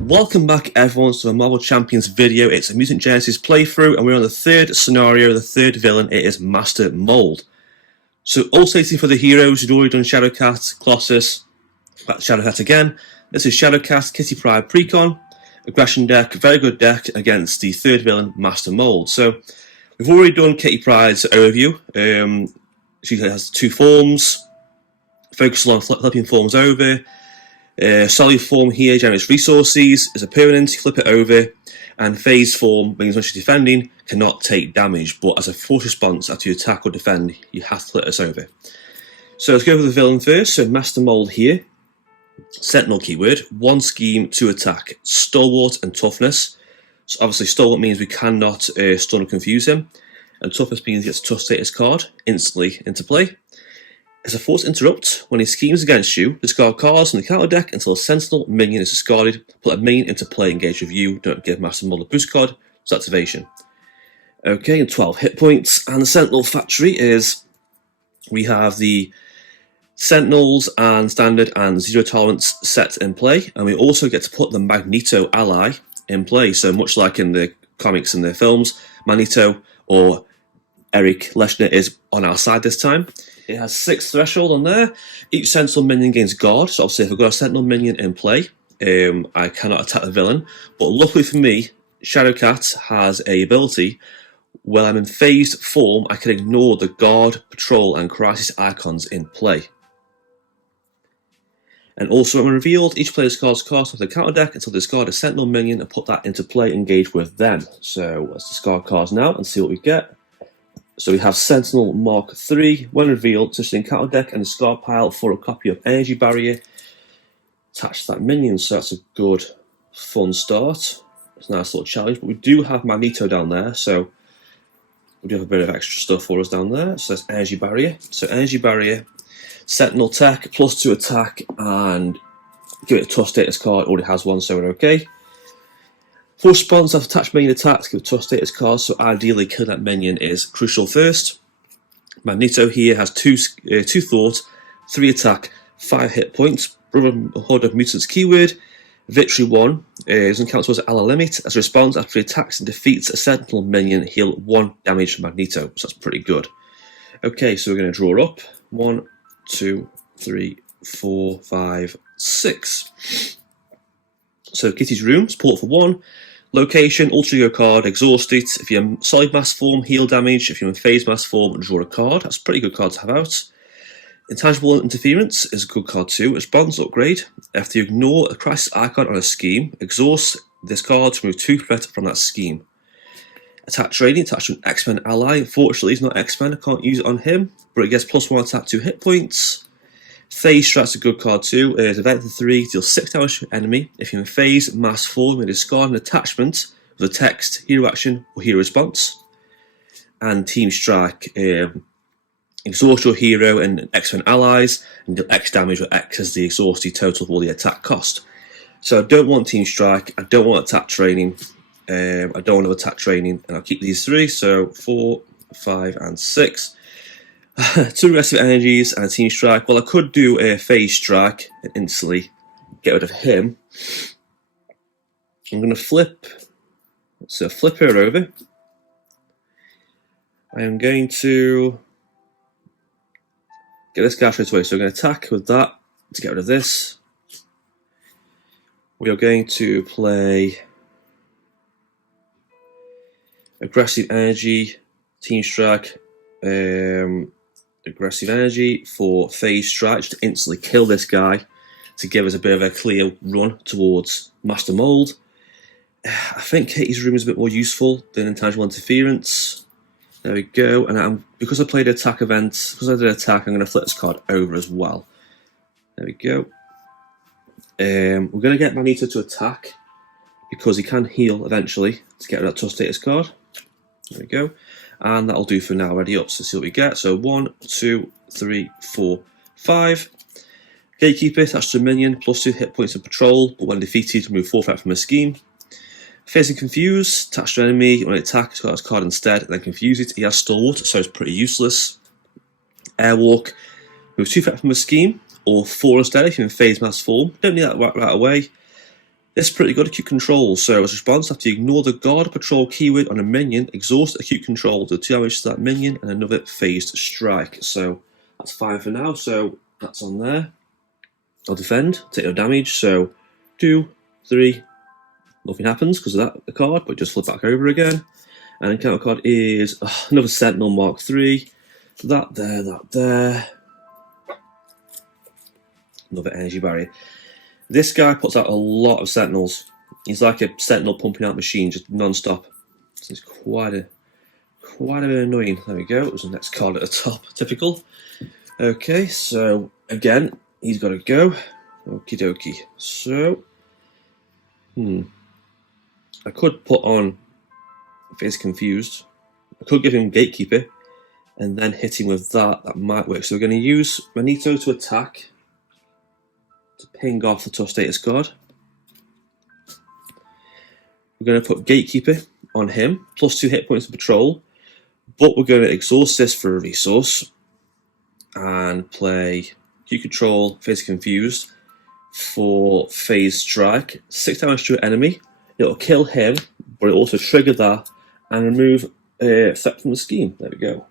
Welcome back everyone to the Marvel Champions video. It's a Mutant Genesis playthrough and we're on the third scenario, the third villain. It is Master Mold. So all safety for the heroes. You've already done Shadowcat, Colossus, back to Shadowcat again. This is Shadowcat, Kitty Pryde, Precon, aggression deck, very good deck against the third villain, Master Mold. So we've already done Kitty Pryde's overview. She has two forms, focus on flipping forms over. Solid form here generates resources, is a permanent, you flip it over, and phase form means when she's defending, cannot take damage, but as a force response after you attack or defend, you have to flip this over. So let's go with the villain first. So Master Mold here, Sentinel keyword, 1 scheme, 2 attack, stalwart and toughness. So obviously stalwart means we cannot stun or confuse him, and toughness means he gets a tough status card instantly into play. As a force interrupt, when he schemes against you, discard cards from the counter deck until a Sentinel minion is discarded. Put a minion into play, engage with you. Don't give Master Mold a boost card. It's activation. Okay, and 12 hit points. And the Sentinel factory is, we have the Sentinels and Standard and Zero Tolerance set in play. And we also get to put the Magneto ally in play. So much like in the comics and the films, Magneto or Eric Leshner is on our side this time. It has 6 threshold on there. Each Sentinel minion gains guard. So obviously if I've got a Sentinel minion in play, I cannot attack the villain. But luckily for me, Shadowcat has a ability where I'm in phased form, I can ignore the guard, patrol and crisis icons in play. And also when revealed, each player discards cards off the counter deck until they discard a Sentinel minion and put that into play, engage with them. So let's discard cards now and see what we get. So we have Sentinel Mark III. When revealed, touch the encounter deck and discard pile for a copy of Energy Barrier. Attach that minion, so that's a good, fun start. It's a nice little challenge, but we do have Magneto down there, so we do have a bit of extra stuff for us down there. So that's Energy Barrier. So Energy Barrier, Sentinel tech, +2 attack, and give it a tough status card. Already has one, so we're okay. Force response after attached minion attacks, give a tough status card, so ideally killing that minion is crucial first. Magneto here has 2 thought, 3 attack, 5 hit points. Brotherhood of Mutants keyword. Victory 1 doesn't count towards the ally limit. As a response, after he attacks and defeats a Sentinel minion, heal 1 damage to Magneto, so that's pretty good. Okay, so we're going to draw up. 1, 2, 3, 4, 5, 6. So Kitty's room, support for 1. Location, alter your card, exhaust it. If you're in solid mass form, heal damage. If you're in phase mass form, draw a card. That's a pretty good card to have out. Intangible Interference is a good card too. Response upgrade. After you ignore a crisis icon on a scheme, exhaust this card to remove 2 threat from that scheme. Attack training, attached to an X-Men ally. Unfortunately, he's not X-Men. I can't use it on him, but it gets +1 attack, 2 hit points. Phase Strat's a good card too. It's event for 3, deal 6 damage to your enemy. If you're in phase, mass form, you may discard an attachment with a text, hero action, or hero response. And Team Strike, exhaust your hero and X-Men allies, and deal X damage, where X is the exhausted total of all the attack cost. So I don't want Team Strike, I don't want attack training, I don't want attack training, and I'll keep these 3, so 4, 5, and 6. 2 aggressive energies and a Team Strike. Well, I could do a Phase Strike and instantly get rid of him. I'm going to flip her over. I am going to get this guy straight away. So I'm going to attack with that to get rid of this. We are going to play aggressive energy, Team Strike, aggressive energy for Phase Strike to instantly kill this guy to give us a bit of a clear run towards Master Mold. I think Kitty's room is a bit more useful than Intangible Interference. There we go. And because I played an attack event, because I did an attack, I'm going to flip this card over as well. There we go. We're going to get Magneto to attack because he can heal eventually to get rid of that tough status card. There we go. And that'll do for now. Ready up, so see what we get. So 1, 2, 3, 4, 5. Gatekeeper, attached to a minion, +2 hit points and patrol, but when defeated, remove 4 threat from a scheme. Phase and Confuse, attached to an enemy, when it attacks, got his card instead, and then confuse it. He has Stalwart, so it's pretty useless. Airwalk, remove 2 threat from a scheme, or 4 instead if you're in phase mass form. Don't need that right away. This is pretty good acute control, so as a response, after you ignore the guard patrol keyword on a minion, exhaust acute control, do 2 damage to that minion and another phased strike. So that's fine for now, so that's on there. I'll defend, take no damage, so 2, 3, nothing happens because of that card, but just flip back over again. And the counter card is another Sentinel Mark 3. That there. Another energy barrier. This guy puts out a lot of Sentinels. He's like a Sentinel pumping out machine, just non-stop. So it's quite a bit annoying. There we go. There's the next card at the top. Typical. Okay, so again, he's got to go. Okie dokie. So, I could put on Face Confused. I could give him Gatekeeper and then hit him with that. That might work. So we're going to use Magneto to attack to ping off the tough status card. We're going to put Gatekeeper on him, plus 2 hit points of patrol, but we're going to exhaust this for a resource and play Q Control, Phase Confused for Phase Strike. 6 damage to an enemy. It'll kill him, but it'll also trigger that and remove threat from the scheme. There we go.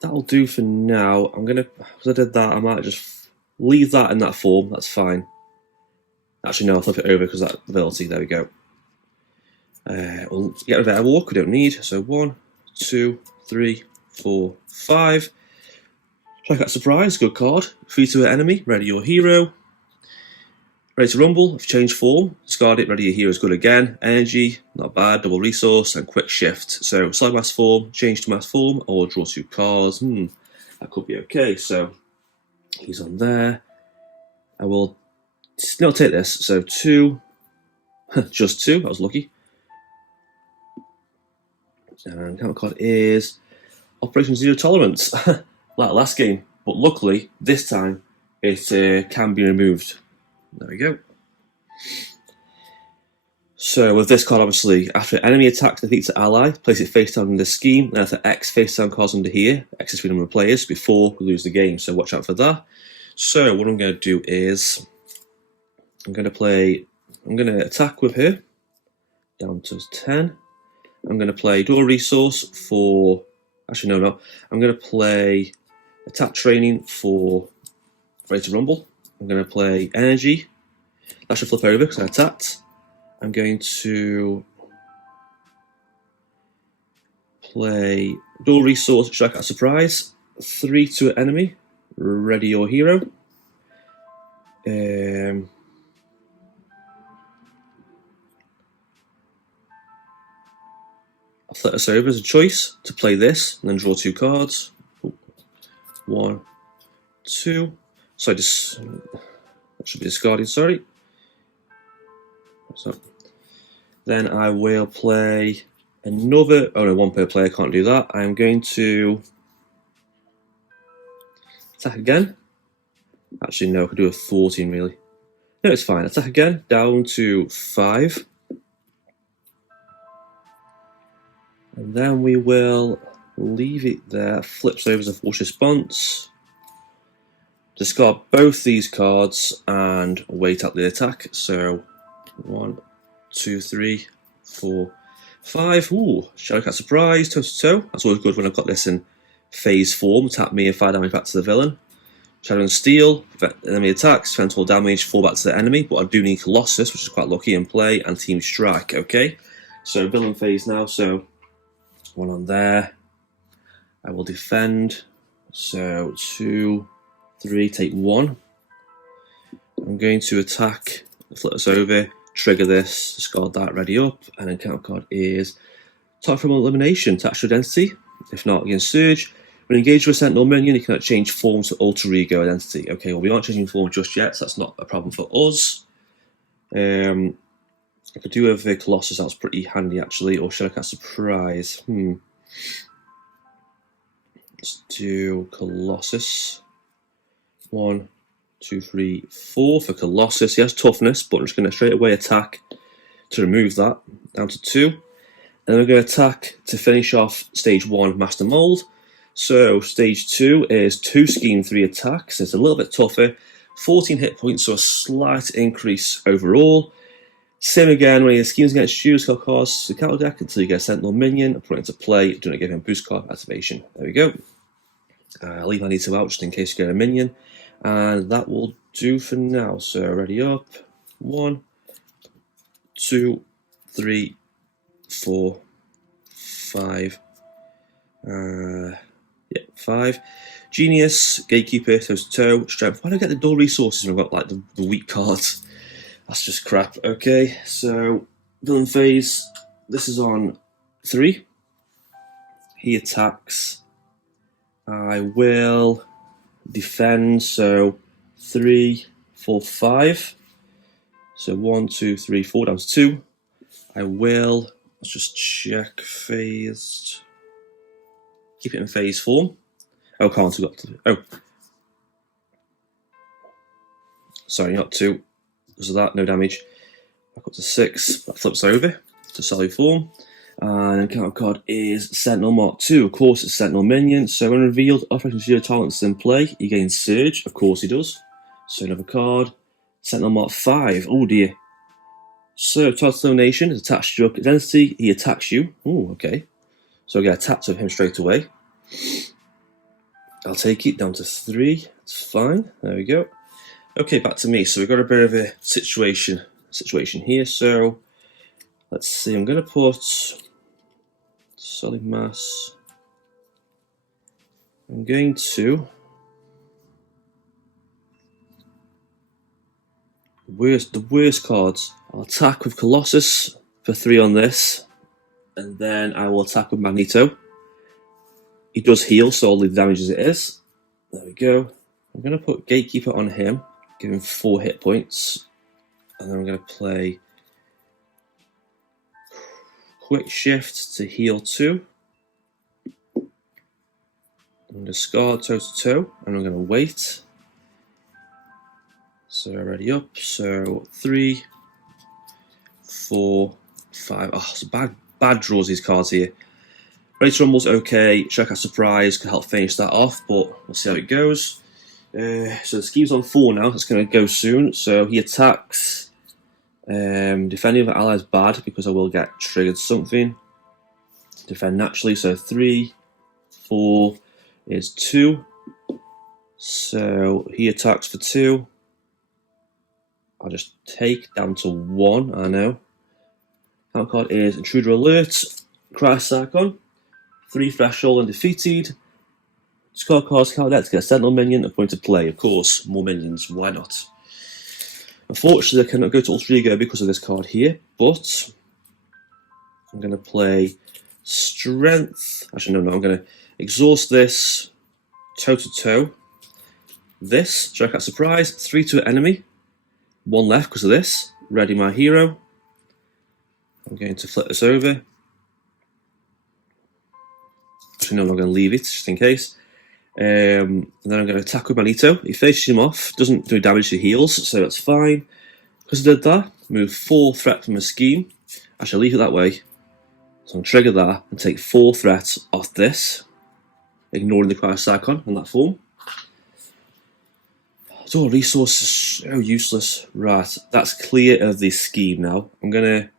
That'll do for now. I'm gonna, because I did that, I might just leave that in that form. That's fine. Actually, no, I'll flip it over because that ability. There we go. We'll get rid of that walk we don't need. So 1, 2, 3, 4, 5. Shadowcat Surprise, good card. Free to an enemy, ready your hero. Ready to rumble, if you change form, discard it, ready your hero is good again. Energy, not bad, double resource, and quick shift. So side mass form, change to mass form, or draw 2 cards. That could be okay. So he's on there. I will still take this. So 2, just 2, I was lucky. And counter card is Operation Zero Tolerance, like last game. But luckily, this time, it can be removed. There we go. So with this card, obviously, after enemy attack defeats an ally, place it face down in this scheme. Then after X face down cards under here, X is the number of players before we lose the game. So watch out for that. So what I'm going to do is I'm going to attack with her down to 10. I'm going to play dual resource for. Actually, no. I'm going to play attack training for Ready to Rumble. I'm going to play energy. That should flip over because I attacked. I'm going to play dual resource, Shadowcat Surprise. 3 to an enemy. Ready your hero. I'll flip this over as a choice to play this and then draw 2 cards. 1, 2. So that should be discarded, sorry. So then I will play another, oh no, 1 per player, can't do that. I'm going to attack again. Actually, no, I could do a 14 really. No, it's fine. Attack again, down to 5. And then we will leave it there. Flips over as a force response. Discard both these cards and wait out the attack. So 1, 2, 3, 4, 5. Ooh, Shadowcat Surprise, toe to toe. That's always good when I've got this in phase form. Tap me and 5 damage back to the villain. Shadow and Steel, enemy attacks, prevent all damage, fall back to the enemy. But I do need Colossus, which is quite lucky in play, and Team Strike. Okay, so villain phase now. So 1 on there. I will defend. So 2, 3, take 1. I'm going to attack, flip this over, trigger this, discard that, ready up, and then counter card is target from elimination, attach to identity. If not, against Surge. When engaged with a Sentinel minion, you cannot change form to alter ego identity. Okay, well, we aren't changing form just yet, so that's not a problem for us. I could do with the Colossus, that was pretty handy actually, or Shadowcat Surprise. Let's do Colossus. 1, 2, 3, 4 for Colossus. He has toughness, but I'm just going to straight away attack to remove that. Down to 2. And then we're going to attack to finish off stage 1 Master Mold. So stage 2 is 2 scheme, 3 attacks. It's a little bit tougher, 14 hit points, so a slight increase overall. Same again, when he schemes against you, discard cards to the counter deck until you get a Sentinel minion, put it into play, do not give him boost card activation. There we go. I'll leave my Nito out just in case you get a minion. And that will do for now. So ready up. 1, 2, 3, 4, 5. 5. Genius, Gatekeeper, Toe, Strength. Why do I get the dull resources when I've got like the weak cards? That's just crap. Okay, so villain phase. This is on 3. He attacks. I will defend. So 3, 4, 5. So 1, 2, 3, 4 down to 2. I will. Let's just check phased. Keep it in phase form. Oh, can't have got to. Oh, sorry, not 2. Because of that, no damage. Back up to 6. That flips over to solid form. And counter card is Sentinel Mark 2. Of course, it's Sentinel minion. So when revealed, offering zero talents in play, he gains Surge. Of course, he does. So another card. Sentinel Mark 5. Oh dear. So Total Nation is attached to your identity. He attacks you. Oh, okay. So I get attacked with him straight away. I'll take it down to 3. It's fine. There we go. Okay, back to me. So we've got a bit of a situation here. So let's see. I'm going to put solid mass. I'm going to the worst cards. I'll attack with Colossus for 3 on this, and then I will attack with Magneto. He does heal, so I'll leave the damage as it is. There we go. I'm going to put Gatekeeper on him, give him 4 hit points, and then I'm going to play Quick Shift to heal 2. And discard toe to toe, and I'm going to wait. So ready up. So 3, 4, 5. Oh, it's bad draws these cards here. Ready to Rumble's okay. Shadowcat Surprise can help finish that off, but we'll see how it goes. So the scheme's on 4 now. That's going to go soon. So he attacks. Defending with allies bad because I will get triggered something. Defend naturally. So 3, 4 is 2. So he attacks for 2. I'll just take down to 1. I know. Counter card is Intruder Alert. Christ Sarkon. 3 threshold and defeated. Discard cards, counter deck to get a Sentinel minion, a point to play. Of course, more minions, why not? Unfortunately, I cannot go to Alter Ego because of this card here, but I'm going to play Strength. Actually, no, I'm going to exhaust this toe to toe. This, Shadowcat Surprise, 3 to an enemy. 1 left because of this. Ready my hero. I'm going to flip this over. Actually, no, I'm not going to leave it just in case. And then I'm going to attack with Magneto. He faces him off, doesn't do damage to heals, so that's fine. Because I did that, move 4 threat from a scheme. I shall leave it that way. So I'll trigger that and take 4 threats off this, ignoring the Christ Icon in that form. Oh, resources so useless. Right, that's clear of the scheme now. I'm going to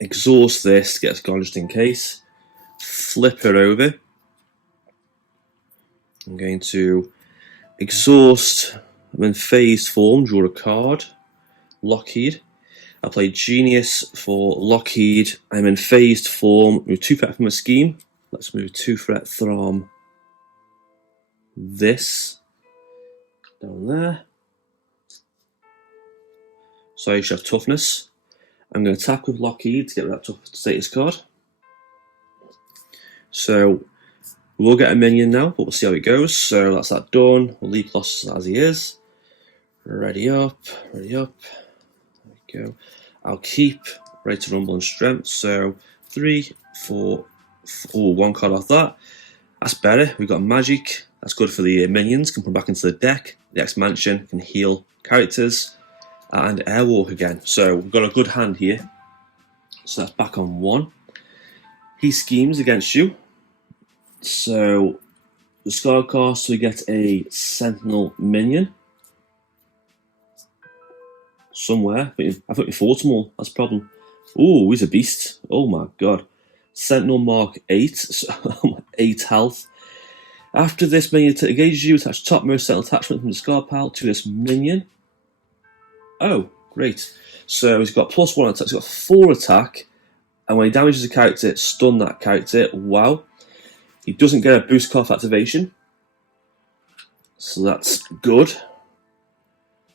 exhaust this to get us gone just in case. Flip her over. I'm going to exhaust. I'm in phased form, draw a card. Lockheed. I'll play Genius for Lockheed. I'm in phased form. Move 2 threat from a scheme. Let's move 2 threat from this. Down there. So you should have toughness. I'm going to attack with Lockheed to get rid of that tough status card. So we'll get a minion now, but we'll see how it goes. So that's that done. We'll leave Colossus as he is. Ready up, ready up. There we go. I'll keep Ready to Rumble and Strength. So 3, 4, 1 card off that. That's better. We've got Magic. That's good for the minions. Can put back into the deck. The X-Mansion can heal characters. And Airwalk again. So we've got a good hand here. So that's back on 1. He schemes against you. So Discard cost, so we get a Sentinel minion. Somewhere. I thought we fought them all. That's a problem. Ooh, he's a beast. Oh my god. Sentinel Mark 8. So 8 health. After this minion engages you, attach topmost Sentinel attachment from the discard pile to this minion. Oh, great. So he's got +1 attack. He's got 4 attack. And when he damages a character, stun that character. Wow. He doesn't get a boost cost activation. So that's good.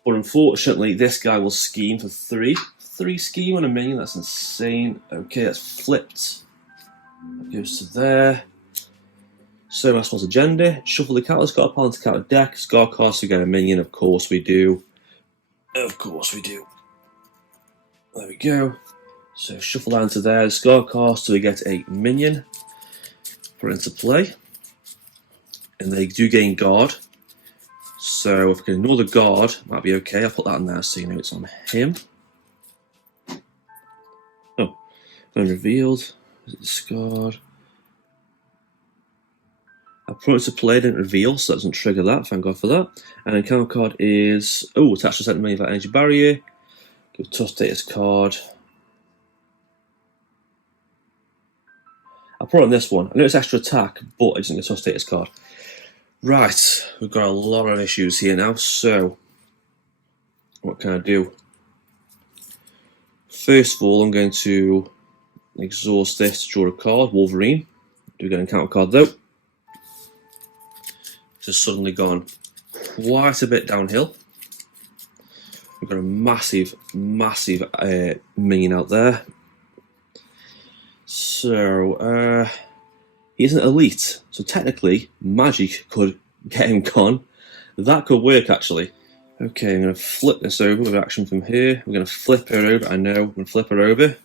But unfortunately, this guy will scheme for 3. 3 scheme on a minion, that's insane. Okay, that's flipped. That goes to there. So that's what's agenda. Shuffle the counter, discard pile into counter deck. Discard cost, we get a minion, of course we do. Of course we do. There we go. So shuffle that into there. Discard cost, so we get a minion. Put into play. And they do gain guard. So if we can ignore the guard, might be okay. I'll put that in there so you know it's on him. Oh, unrevealed. Discard. I put it to play, didn't reveal, so that doesn't trigger that. Thank God for that. And then counter card is attach to Sentinel without energy barrier. Give tough status card. I'll put it on this one. I know it's extra attack, but it doesn't get a tough status card. Right, we've got a lot of issues here now, so what can I do? First of all, I'm going to exhaust this to draw a card, Wolverine. Do get a counter card though. Just suddenly gone quite a bit downhill. We've got a massive minion out there. So, he isn't elite, so technically magic could get him gone. That could work actually. Okay, I'm going to flip this over with action from here. We're going to flip her over. I know, we're going to flip her over.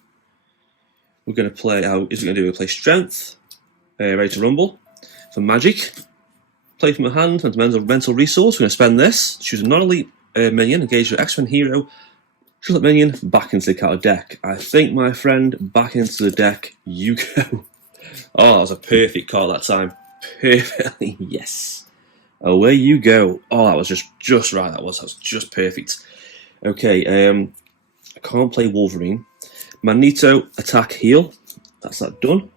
We're going to play, how is it going to do? We'll play Strength, ready to rumble for magic. Play from a hand, mental resource. We're going to spend this, choose a non-elite minion, engage your X-Men hero, choose that minion, back into the counter deck. I think, my friend, back into the deck you go. Oh, that was a perfect call that time. Perfectly, yes. Away you go. Oh, that was just right. That was just perfect. Okay, I can't play Wolverine. Magneto, attack, heal. That's that done.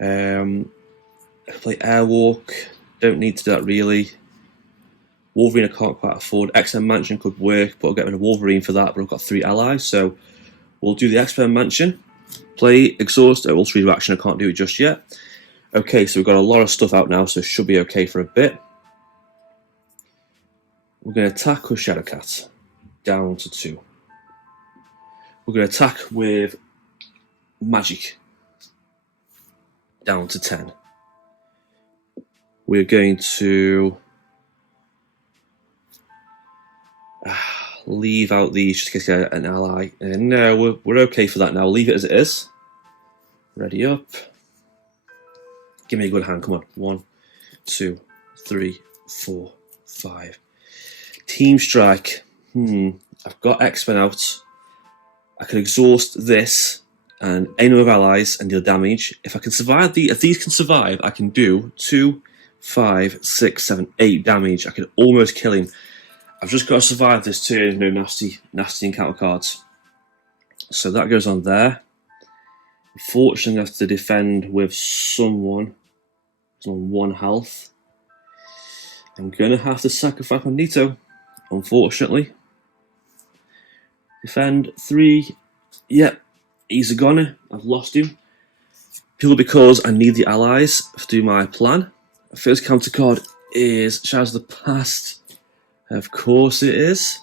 I play Airwalk. Don't need to do that really. Wolverine I can't quite afford. X-Men Mansion could work, but I'll get rid of Wolverine for that. But I've got 3 allies, so we'll do the X-Men Mansion. Play Exhaust, Ultra Reaction, I can't do it just yet. Okay, so we've got a lot of stuff out now, so it should be okay for a bit. We're going to attack with Shadowcat, down to 2. We're going to attack with Magic, down to 10. We're going to leave out these just in case I get an ally. No, we're okay for that now. Leave it as it is. Ready up. Give me a good hand. Come on. 1, 2, 3, 4, 5. Team Strike. I've got X-Men out. I can exhaust this and any number of allies and deal damage. If I can survive if these can survive, I can do 2, 5, 6, 7, 8 damage. I can almost kill him. I've just got to survive this turn. No nasty encounter cards. So that goes on there. Unfortunately, I have to defend with someone who's on 1 health. I'm going to have to sacrifice Magneto, unfortunately. Defend 3. Yep, he's a goner. I've lost him. Purely because I need the allies to do my plan. First counter card is Shadows of the Past. Of course it is.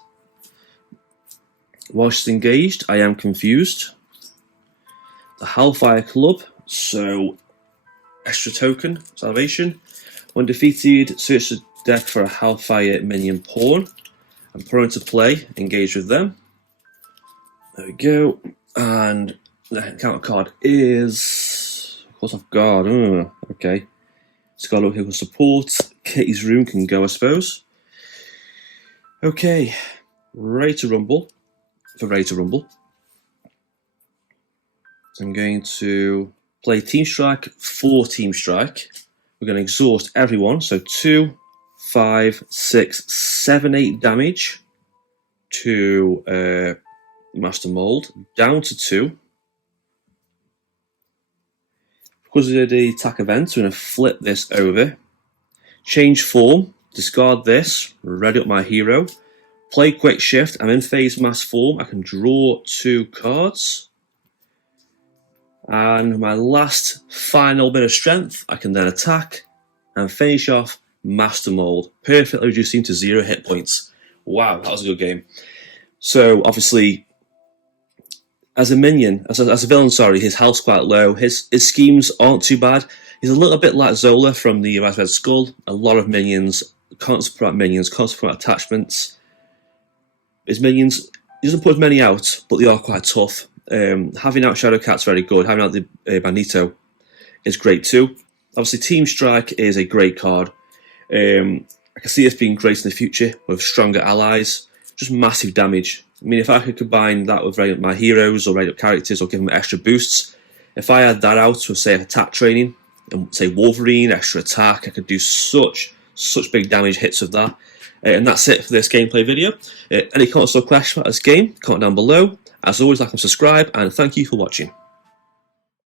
While she's engaged, I am confused. The Hellfire Club, so extra token, salvation. When defeated, search the deck for a Hellfire minion pawn and put it into play, engage with them. There we go. And the counter card is, of course, off guard. Okay. Scarlet Hill support. Kitty's room can go, I suppose. Okay. Ready to rumble. I'm going to play Team Strike for Team Strike. We're going to exhaust everyone. So 2, 5, 6, 7, 8 damage to Master Mold, down to 2. Because of the attack event, we're going to flip this over. Change form, discard this, ready up my hero. Play quick shift, I'm in phase mass form, I can draw 2 cards. And my last final bit of strength, I can then attack and finish off Master Mold, perfectly reducing to 0 hit points. Wow, that was a good game. So obviously, as a minion, as a villain, sorry, his health's quite low. His schemes aren't too bad. He's a little bit like Zola from the Red Skull. A lot of minions, can't support minions, can't support attachments. His minions, he doesn't put as many out, but they are quite tough. Having out Shadowcat's very good. Having out the Magneto is great too. Obviously, Team Strike is a great card. I can see this being great in the future with stronger allies. Just massive damage. I mean, if I could combine that with my heroes or rate up characters or give them extra boosts, if I had that out with, say, attack training, and say Wolverine, extra attack, I could do such big damage hits with that. And that's it for this gameplay video. Any comments or questions about this game, comment down below. As always, like and subscribe, and thank you for watching.